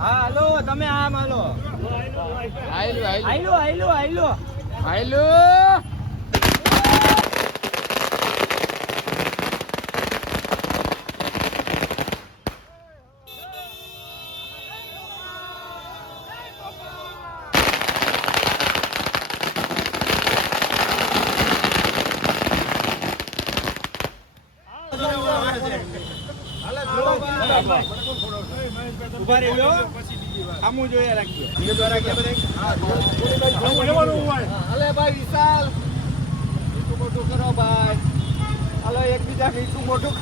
હા હલો તમે આમ હાલો. આયલું આયલું આયલું આયલું આયલું આયલું ઊભા રહેજો. આમું જોઈએ રાખજો. અલે ભાઈ વિશાલ. મોટું કરો ભાઈ. અલે એકબીજા મીઠું મોટું